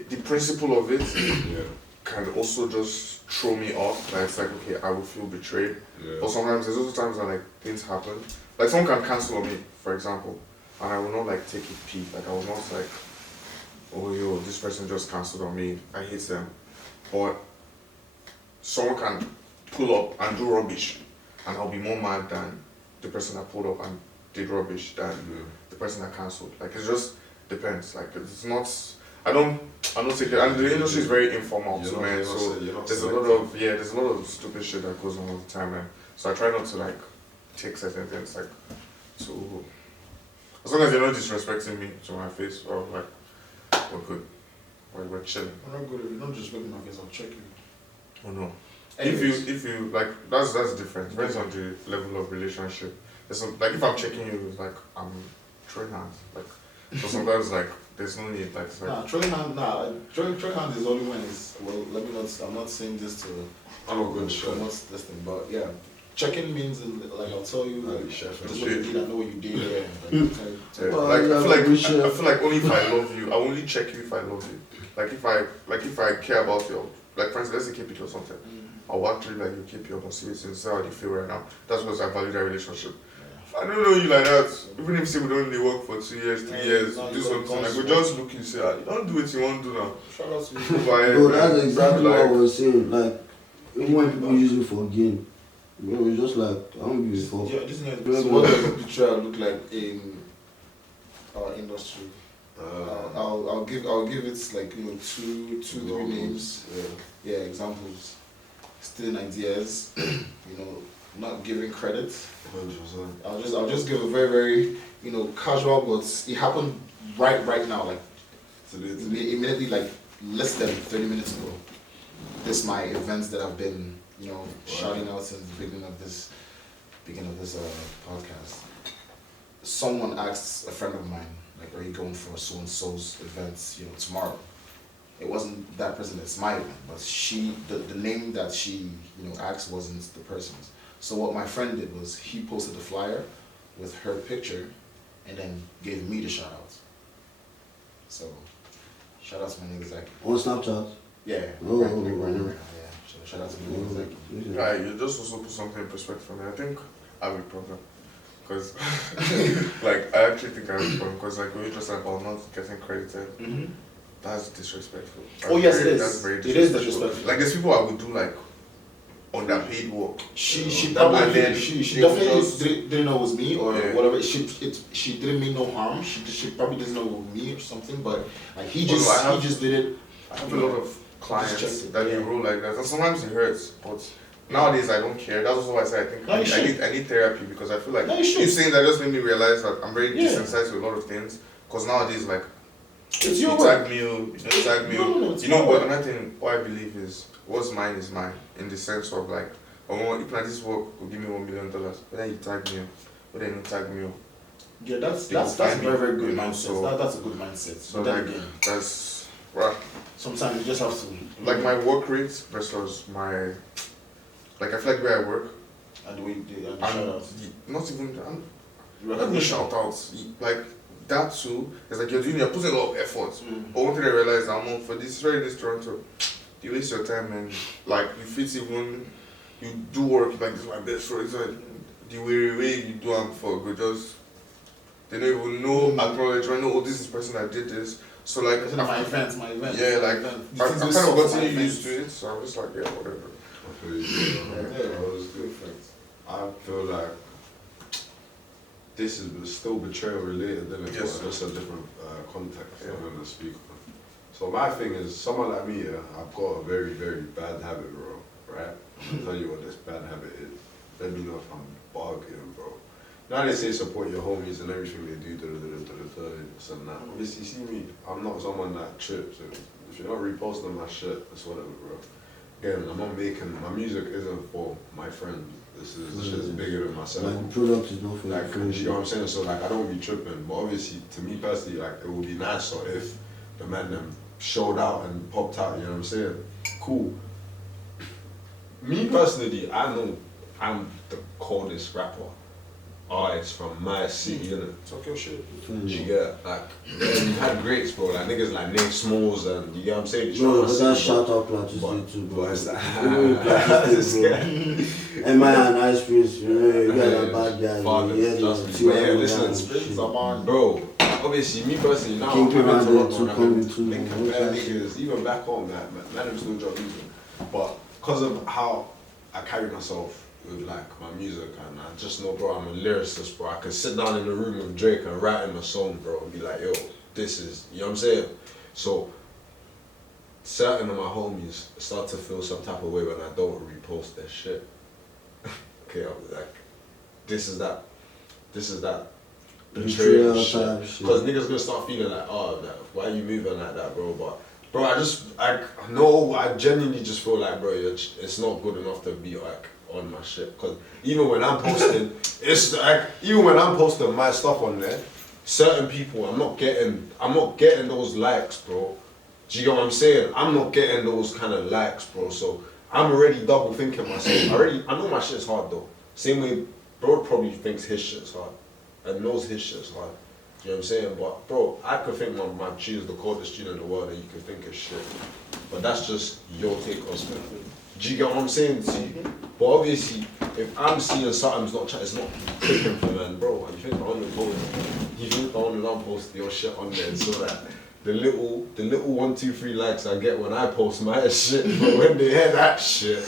the principle of it Yeah. can also just throw me off. Like it's like okay, I will feel betrayed. Yeah. But sometimes there's also times that like things happen. Like someone can cancel on me, for example, and I will not like take a peek. Like I will not like, oh yo, this person just cancelled on me. I hate them. But someone can pull up and do rubbish, and I'll be more mad than the person that pulled up and did rubbish than the person that cancelled. Like it just depends. Like it's not. I don't take it. And the industry is very informal too, man. So there's a lot of there's a lot of stupid shit that goes on all the time, man. So I try not to like take certain things like to as long as you're not disrespecting me to my face or like we're good. We're chilling. I'm not good if you don't just make my face, I'll check you. Oh no. Anyways. If you like that's different. Depends on the level of relationship. There's some, like if I'm checking you it's like I'm throwing hands. Like so sometimes like there's no need like it's like Throwing hand is only when it's, well, let me not, I'm not saying this to I'm a good shot. promote this thing, but yeah. Check-in means, like, I'll tell you, like, chef. this is what you did, I know what you did, yeah. Yeah, Well, like yeah, I feel like only if I love you, I only check you if I love you. Like if I care about your like for instance, let's say KP or something. I'll actually like you KP or see how you feel right now. That's because I value that relationship. If I don't know you like that, even if say we don't only work for 2 years, 3 years, no, do you something, don't like we just look you say, you don't do what you want to do now. Shout out to you. Bro, that's exactly what I like, was saying. Like, even when people use it for gain, bro, it's just like, I don't give a fuck. Yeah, this is so what does betrayal look like in our industry? I'll give it like, you know, two, three names. Yeah, examples. Stealing ideas, you know, not giving credit. 100%. I'll just give a very, very, you know, casual, but it happened right now, like immediately, like less than 30 minutes ago. This my events that I've been, you know, shouting out since the beginning of this podcast. Someone asked a friend of mine, like, are you going for so and so's events, you know, tomorrow? It wasn't that person, it's my event, but the name that she, you know, asked wasn't the person's. So what my friend did was he posted the flyer with her picture and then gave me the shout out. So shout out to my nigga Zach. On Snapchat? Yeah, Oh, right, oh, yeah. oh. So shout out to my nigga Zach. yeah, you just also put something in perspective for me. I think I have a problem. Because like I actually think I have a problem because like when you just like about not getting credited. Mm-hmm. That's disrespectful. Oh, yes, it is. That's very It is disrespectful. disrespectful. Like there's people I would do like underpaid work. She And probably then she they definitely would just- didn't know it was me or Yeah. whatever. She didn't mean no harm. She probably doesn't know it was me or something. But like he Oh, no, I just did it. I have a lot of clients checked it, that yeah. they roll like that, and sometimes it hurts. But nowadays I don't care. That's also why I say I think No, you should. I need therapy because I feel like No, you should. these things that just made me realize that I'm very Yeah. desensitized to a lot of things. Because nowadays like It's you your tag work. me, you tag me. No, it's You know your what? work. Another thing, what I believe is what's mine is mine in the sense of like, oh, if like this work will give me $1 million, whether you tag me, but then you tag me up. Yeah, that's They will a find very, me, very good you know, mindset. so- That's a good mindset. So But then like, again, that's, well, sometimes you just have to like my work rate versus my, like I feel like where I work, and the way you do and the I'm shout outs. not even, I'm not even Recognition. shout outs, like that too, it's like you're putting a lot of effort. Mm. But one thing I realized, for this, very this Toronto, you waste your time and like you fit even, you do work, like this is my best friend, it's like the way you do it for good, just, they don't even know, acknowledge, I know, oh, this is the person that did this. So like, I said, my events. yeah, like, The I've things kind we saw of for my gotten used events. to it, so I'm just like, yeah, whatever. I feel you. I was different. I feel like this is still betrayal related, then it's Yes. just a different context Yeah. I'm gonna speak on. So my thing is, someone like me, I've got a very, very bad habit, bro. Right? I'm gonna tell you what this bad habit is. Let me know if I'm bargaining, bro. Now they say support your homies and everything they do, this and that. Obviously, see me, I'm not someone that trips. And if you're not reposting my shit, it's whatever, bro. Again, I'm not making, my music isn't for my friends. This shit's bigger than myself. Like the product is not for Like, your friends. you know what I'm saying? So, like, I don't be tripping. But obviously, to me personally, like, it would be nicer if the man them showed out and popped out, you know what I'm saying? Cool. Me personally, I know I'm the coldest rapper. Artist from my city, innit? Talk your shit. You get like, yeah, we've had greats, bro. Like niggas like Nate Smalls and you get what I'm saying. Bro, But but that shout out practice but- too, but bro. it's like- Even you practice it, bro. And and Ice Prince, you know, you got that bad guy. Fathers, Yeah, trust me. Tiwa But yeah, listen, Savage, Spins shit. are on, bro. Obviously, me personally, now King I'm in Piranha Toronto too, and I've coming been too, linking man. bare niggas, even back home, man, them still drop music. But because of how I carry myself with like my music, and I just know, bro, I'm a lyricist, bro. I can sit down in the room with Drake and write him a song, bro, and be like, yo, this is, you know what I'm saying? So, certain of my homies start to feel some type of way when I don't repost their shit. Okay, I'm like, this is that Betrayal betrayal shit. type shit. Because niggas gonna start feeling like, oh, like, why are you moving like that, bro? But, bro, I genuinely just feel like, bro, it's not good enough to be like on my shit. Because even when I'm posting, it's like, even when I'm posting my stuff on there, certain people, I'm not getting those likes, bro. Do you get what I'm saying? I'm not getting those kind of likes, bro. So I'm already double thinking myself. I know my shit's hard though. Same way, bro probably thinks his shit's hard and knows his shit's hard. You know what I'm saying? But bro, I could think my tune is the coldest tune in the world and you could think it's shit. But that's just your take on it. Do you get what I'm saying to you? But obviously, if I'm seeing something's it's not clicking for man, bro, you think I want to post, you think I want to post your shit on there so that the little 1, 2, 3 likes I get when I post my shit, but when they hear that shit,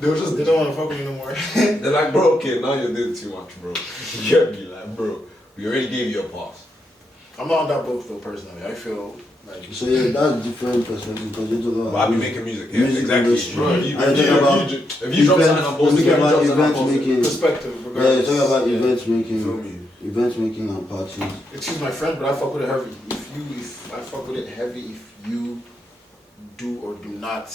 they'll just They don't want to fuck with me no more. they're like, bro, okay, now you're doing too much, bro. You get me, like, bro, we already gave you a pass. I'm not on that boat though, personally. I feel like So yeah, that's different perspective because you're talking about. But I be making music, yeah, music exactly. industry. Bro, if you And you're talking about if you drop something on we're post, talking about event making. perspective, Yeah, you're regardless. talking about Yeah. event You making. feel me? Event making and parties. Excuse my friend, but I fuck with it heavy. If I fuck with it heavy, if you do or do not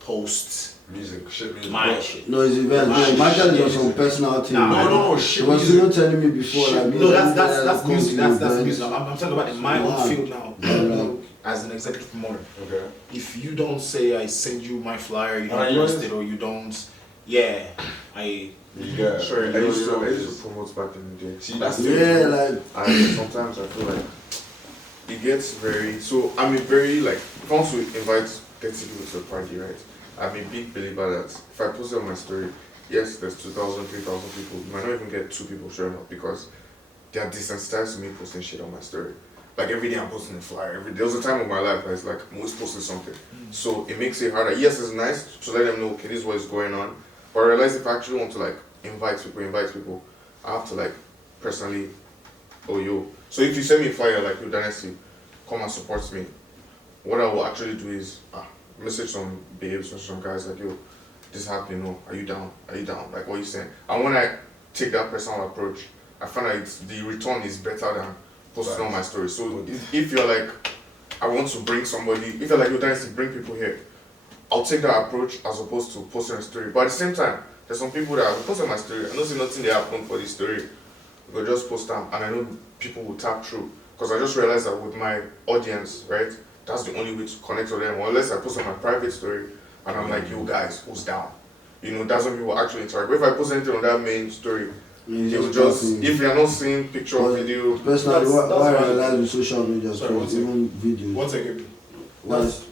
post Music, shit music. my bro. shit. No, it's event. My My shit. is on some personal thing. Nah, man. no, shit It was music. you telling me before, Shit like, No, that's going music. to That's events. music. I'm talking about in my Wow. own field now. Yeah, like- As an executive promoter, Okay. if you don't say I send you my flyer, you Ah, don't you post know it, or you don't, yeah, I. Yeah. Sure, I You used know, to promote back in the day. See, that's the Yeah, like, And sometimes I feel like it gets very, so I'm a very, like, if I want to invite 30 people to a party, right? I'm a big believer that if I post it on my story, yes, there's 2,000, 3,000 people, you might not even get 2 people showing up because they are desensitized to me posting shit on my story. Like every day I'm posting a flyer, there was a time of my life where it's like I'm always posting something. So it makes it harder. Yes, it's nice to let them know, okay, this is what is going on. But I realize if I actually want to like invite people, I have to like personally, oh yo. So if you send me a flyer like yo Dynasty, come and support me, what I will actually do is message some babes or some guys like yo, this is happening, no, are you down? Like what you saying? And when I take that personal approach, I find that the return is better than posting on my story. So if you're like, I want to bring somebody, if you're like, yo Dynasty, bring people here, I'll take that approach as opposed to posting a story. But at the same time, There's some people that I will post on my story. I don't see nothing they happen for this story. They'll just post them, and I know people will tap through. Because I just realized that with my audience, right, that's the only way to connect with them. Or unless I post on my private story, and I'm like, yo guys, who's down? You know, that's when people actually interact. But if I post anything on that main story, they will just, if you're not seeing picture or video. Personally, what I realize with social media, even videos. One second. That's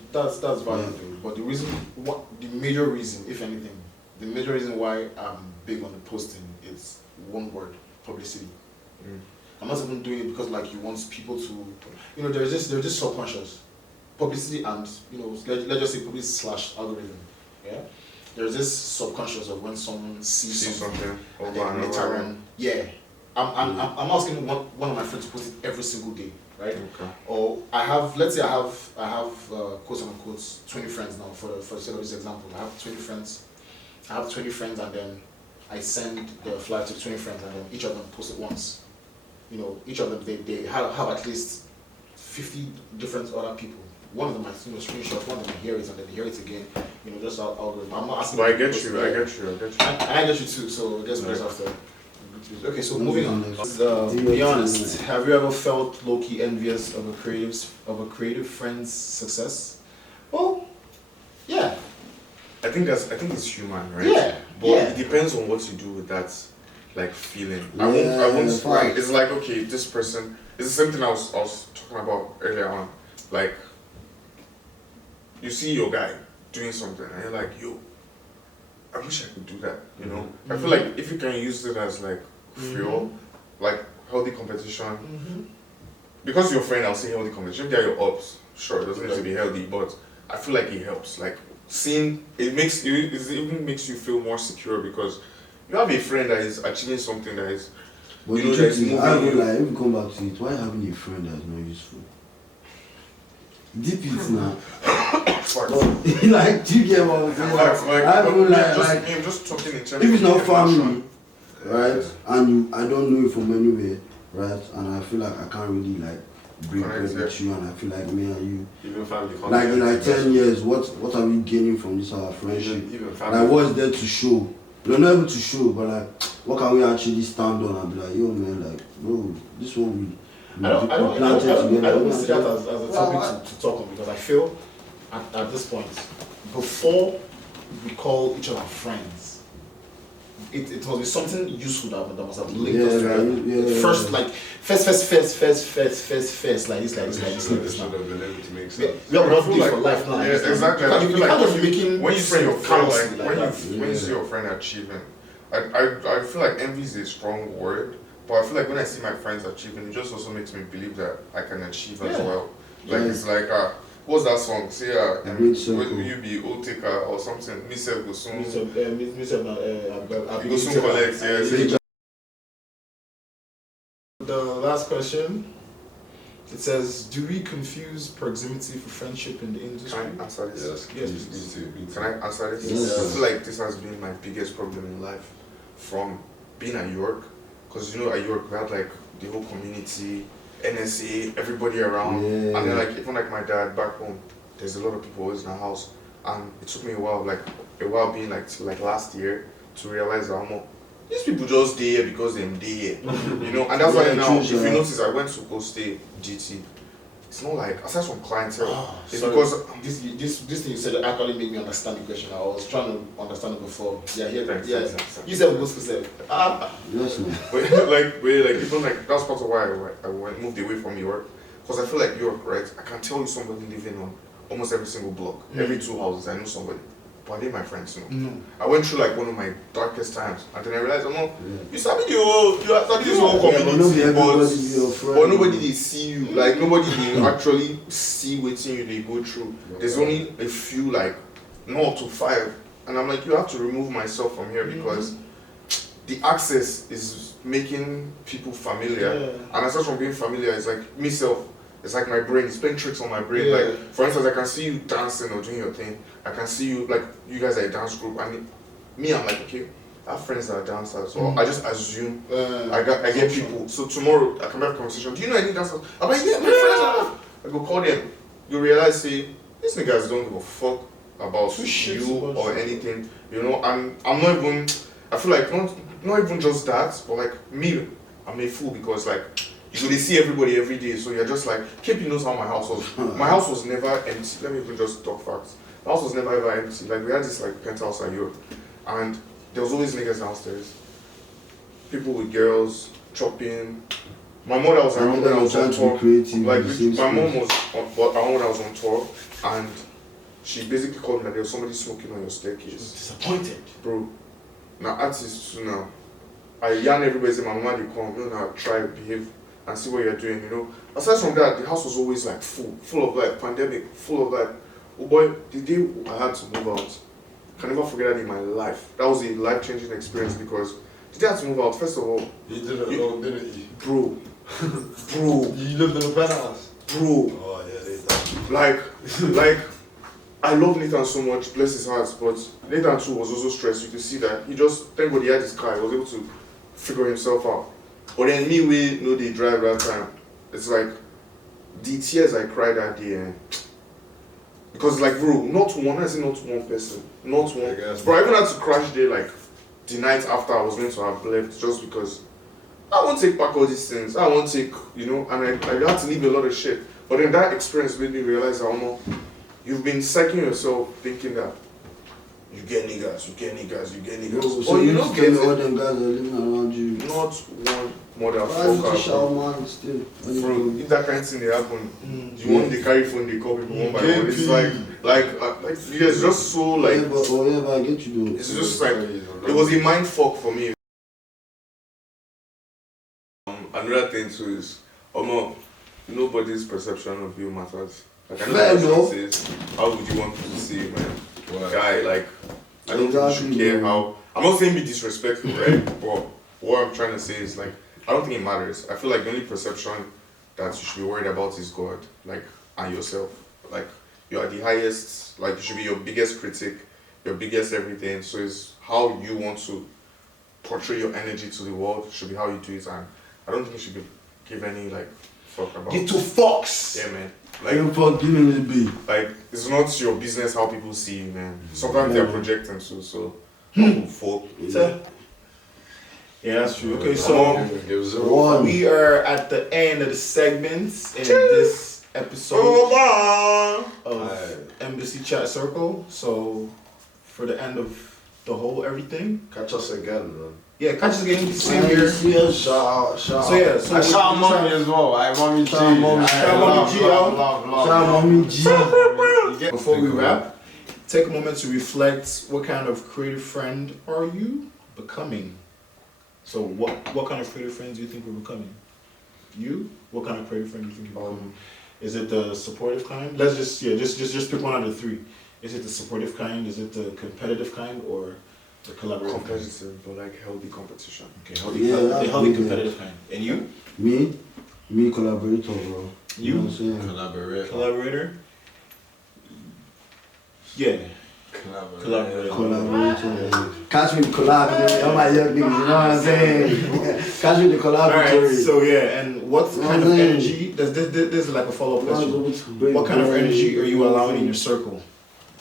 valid though. But the major reason, if anything, the major reason why I'm big on the posting is one word: publicity. I'm not even doing it because like you want people to, you know, there's just subconscious publicity, and you know, let's just say publicity / algorithm. Yeah, there's this subconscious of when someone sees something and then later on, yeah. I'm asking one of my friends to post it every single day, right? Okay. Or let's say I have quotes and quotes 20 friends now for the sake of this example. I have 20 friends. And then I send the flyer to 20 friends, and then each of them post it once. You know, each of them they have at least 50 different other people. One of them might screenshot, one of them might hear it, and then hear it again. You know, just algorithm. I'm not asking. But I get you. I get you too. So I guess we're just after. Okay, so moving on. Be honest. Have you ever felt low-key envious of a creative friend's success? Well, yeah. I think it's human, right? Yeah. But it depends on what you do with that, like, feeling. I won't. Right. It's like, okay, this person. It's the same thing I was talking about earlier on. Like, you see your guy doing something, and you're like, yo, I wish I could do that. You know. I feel like if you can use it as like fuel, like healthy competition. Because you're a friend, I'll say healthy competition. Get your ups. Sure, it doesn't need to be healthy, but I feel like it helps. Like, seeing it even makes you feel more secure because you have a friend that is achieving something that is, but you know, that is moving. I would like, if you come back to it, why having a friend that is not useful? Deep it now. Like, do you get what I'm saying? I would like, just talking in terms if it's not of family, right, and I don't know you from anywhere, right, and I feel like I can't really like break bread with you, and I feel like me and you, even family, like in like 10 years, what are we gaining from this our friendship? Even family. Like, what's there to show? We're not able to show, but like, what can we actually stand on and be like, yo man, like, bro, this one I don't see that as a topic to talk on, because I feel at this point, before we call each other friends, it must be something useful that must have linked us together. First, like, first, like this. Should have been able to make sense. We are not doing for life now. Yeah, exactly. You can't just be making when you see your friend, like when you see your friend achieving, I feel like envy is a strong word, but I feel like when I see my friends achieving, it just also makes me believe that I can achieve as well. Like, it's like what's that song? Say will you be old taker or something? Me self go soon. me self Go soon collect. Yes. The last question. It says, do we confuse proximity for friendship in the industry? Can I answer this? Yes, Yes, please. Can I answer this? Yes. I feel like this has been my biggest problem in life, from being at York, because you know at York we had like the whole community, NSA, everybody around, and then like even like my dad back home, there's a lot of people always in our house, and it took me a while being like till like last year to realize that these people just there because they're there, you know, and that's why now, if you notice, I went to go stay GT. It's not like, aside from clientele, it's because this thing you said actually made me understand the question. I was trying to understand it before. Yeah, you said we go to Yes, man. but even like that's part of why I moved away from York, because I feel like York, right? I can tell you somebody living on almost every single block, every 2 houses. I know somebody. But they my friends, you know. I went through like one of my darkest times, and then I realized, you sabi this whole community, but nobody they see you. Like nobody they actually see what they go through. There's only a few, like, not up to 5, and I'm like, you have to remove myself from here because the access is making people familiar, and aside from being familiar, it's like myself. It's like my brain, it's playing tricks on my brain. Like, for instance, I can see you dancing or doing your thing. I can see you, like, you guys are a dance group. And I'm like, okay, I have friends that are dancers. So I just assume I get people. So tomorrow, I can have a conversation. Do you know any dancers? I'm like, yeah, my friends are. I go call them. You realize, say, these niggas don't give a fuck about you or anything. You know, and I'm not even, I feel like not even just that, but like me, I'm a fool because like you they see everybody every day, so you're just like, KP knows how my house was. My house was never empty. Let me even just talk facts. My house was never ever empty. Like we had this like penthouse at Europe, and there was always niggas downstairs. People with girls chopping. My mother was around when I was on tour. Like my mom was around when I was on tour, and she basically called me that there was somebody smoking on your staircase. She was disappointed. Bro, now artists too now. I yarn everybody say my mama they come, you know, now try to behave and see what you're doing, you know. Aside from that, the house was always like full of like pandemic, full of like, oh boy, the day I had to move out, I can never forget that in my life. That was a life-changing experience because the day I had to move out, first of all, You didn't know, didn't you? bro, You lived in a penthouse? bro, Oh yeah, they like, I love Nathan so much, bless his heart, but Nathan too was also stressed. You could see that he just, thank God he had his car, he was able to figure himself out. But then me, we know they drive that time. It's like, the tears I cried that day, because like, bro, not one person, not one. Bro, I even had to crash there like the night after I was going to have left, just because I won't take back all these things. I won't take, you know, and I had to leave a lot of shit. But then that experience made me realize how much you've been psyching yourself thinking that you get niggas. Yo, so Oh, you you don't tell get me all it. them guys are living around you. Not one Why you motherfucker. shout man still? Bro, if that kind of thing they happen, you want the carry phone, they call people one by Yeah, one. It's like you guys just so like, but I get you though. it's just like, it was a mind fuck for me. Another thing too is, nobody's perception of you matters. Like I know Fair what enough. says, how would you want people to see you, man? Wow. Guy, like, I don't think you Exactly, should care man. how. I'm not saying be disrespectful, right? But what I'm trying to say is like, I don't think it matters. I feel like the only perception that you should be worried about is God, like, and yourself. Like, you are the highest, like, you should be your biggest critic, your biggest everything. So it's how you want to portray your energy to the world, should be how you do it. And I don't think you should give any, like, fuck about Get to Fox. Yeah, man. You fuck giving it be. Like, it's not your business how people see you, man. Sometimes they're projecting too, so. Fuck. Yeah, that's true. Okay, so Give zero. we are at the end of the segments in this episode of Embassy Chat Circle. So for the end of the whole everything, Catch us again, man. yeah, catch us again. Same Man, here. you see us? Shout So yeah, so I shout mommy as well. I mommy G. Shout out mommy. Shout out mommy G, yo. Shout out mommy G. Before we wrap, take a moment to reflect. What kind of creative friend are you becoming? So what kind of creative friends do you think we're becoming? You? What kind of creative friend do you think you're becoming? Is it the supportive kind? Let's just pick one out of the three. Is it the supportive kind? Is it the competitive kind, or the collaborative kind? Competitive, but like healthy competition. Okay, healthy, Yeah, the that's healthy good, competitive kind. And you? Me collaborator, bro. You? know what I'm saying? Collaborate. Collaborator? Yeah. Collaborator. Collaborator. Catch me the collaborator. All my young niggas, you know what I'm saying? Catch me the Alright, collaborator. so yeah, and what kind of energy, this is like a follow-up question. What kind of energy are you allowing in your circle?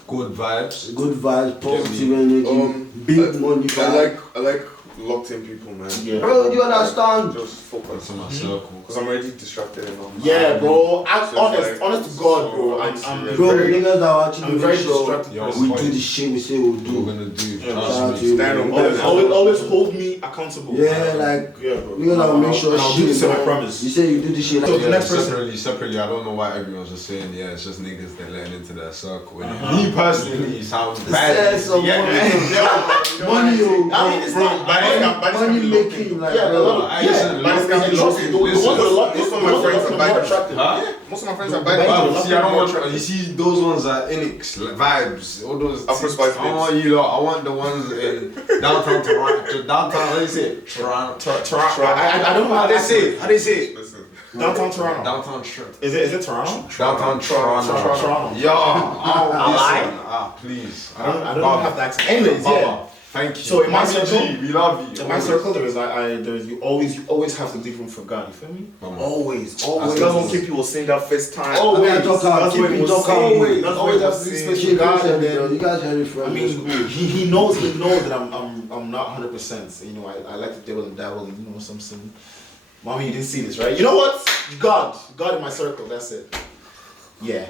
Good vibes. Good vibes, positive energy, big money. I like locked in people, man. Yeah. Bro, you understand? Just focus. To my circle. Because I'm already distracted enough. Yeah, bro. I'm So it's honest, like- honest to God, bro. so I'm serious. Bro, very, niggas that are actually I'm very make sure distracted Yo, person. we do the shit we say we'll We're do. gonna do. Yeah, Shout out Trust to me. you. Stand on Always hold me accountable. Yeah, like, Yeah, bro. niggas that will make sure And I'll do this in my bro. promise. You say you do this shit So like the next person. Separately, I don't know why everyone's just saying, yeah, it's just niggas that letting into their circle. innit? Uh-huh. Me personally, it sounds bad. Says some Yeah, money, yo. I mean, it's not Money making, like, Yeah, bro. I listen, but it's listen, not the ones listen. with a lot. Most of my friends are more bad. attractive. Huh? Most of my friends are Bad. bad. Wow, see, I don't want you see those ones are Inix, like, vibes, all those. Afro Spice I don't want you lot. I want the ones in downtown Toronto. Downtown, how do you say it? Toronto. Toronto. I don't know How they say it? How they say it? Listen. Downtown Toronto. Downtown Toronto. Is it Toronto? Downtown Toronto. Toronto. Yo, I listen. Please. I don't have the accent. Anyways, yeah. Thank you. So in my Mommy circle, G, we love you. in my circle, you always have to leave room for God. You feel me? Always. That's what keep people saying that first time. Always. I talk out, That's what keep he it was talk out. saying. That's Always what have to he leave was space for God. And saying. then, You guys heard it from I mean, he knows that I'm not 100%. You know, I like to dabble and some sin. Mommy, you didn't see this, right? You know what? God in my circle. That's it. Yeah.